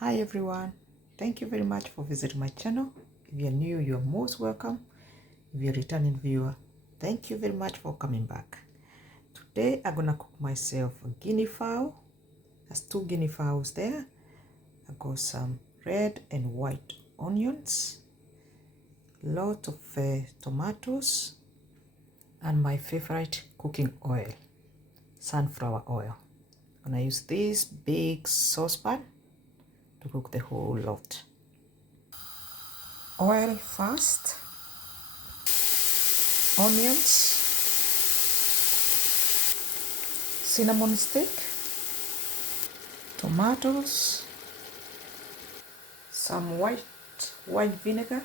Hi everyone, thank you very much for visiting my channel. If you're new, you're most welcome. If you're a returning viewer, thank you very much for coming back. Today I'm gonna cook myself a guinea fowl. There's 2 guinea fowls there. I got some red and white onions, lot of tomatoes, and my favorite cooking oil, sunflower oil. I'm gonna use this big saucepan to cook the whole lot. Oil first, onions, cinnamon stick, tomatoes, some white vinegar,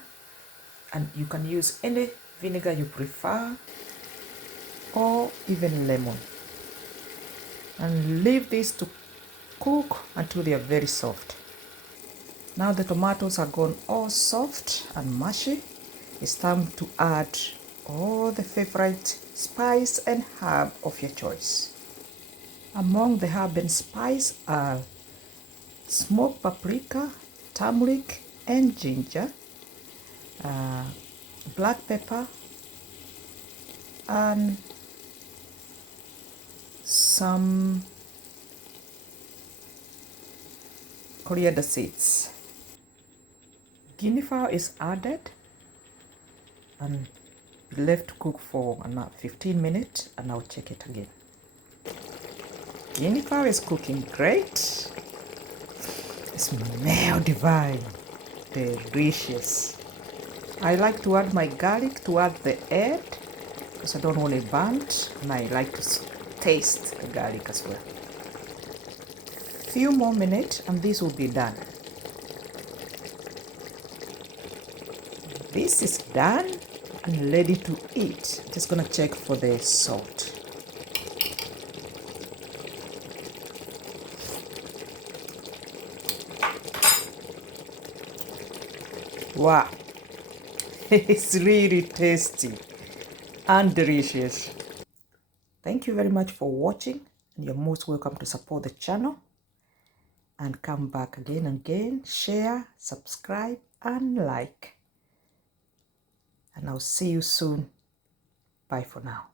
and you can use any vinegar you prefer or even lemon, and leave this to cook until they are very soft. Now the tomatoes are gone all soft and mushy. It's time to add all the favorite spice and herb of your choice. Among the herb and spice are smoked paprika, turmeric and ginger, black pepper, and some coriander seeds. Guinea fowl is added and left to cook for another 15 minutes, and I'll check it again. Guinea fowl is cooking great. It smells divine, delicious. I like to add my garlic to add the add because I don't want it burnt, and I like to taste the garlic as well. Few more minutes and this will be done. This is done and ready to eat. Just gonna check for the salt. Wow, it's really tasty and delicious. Thank you very much for watching, and you're most welcome to support the channel and come back again and again. Share, subscribe and like, and I'll see you soon. Bye for now.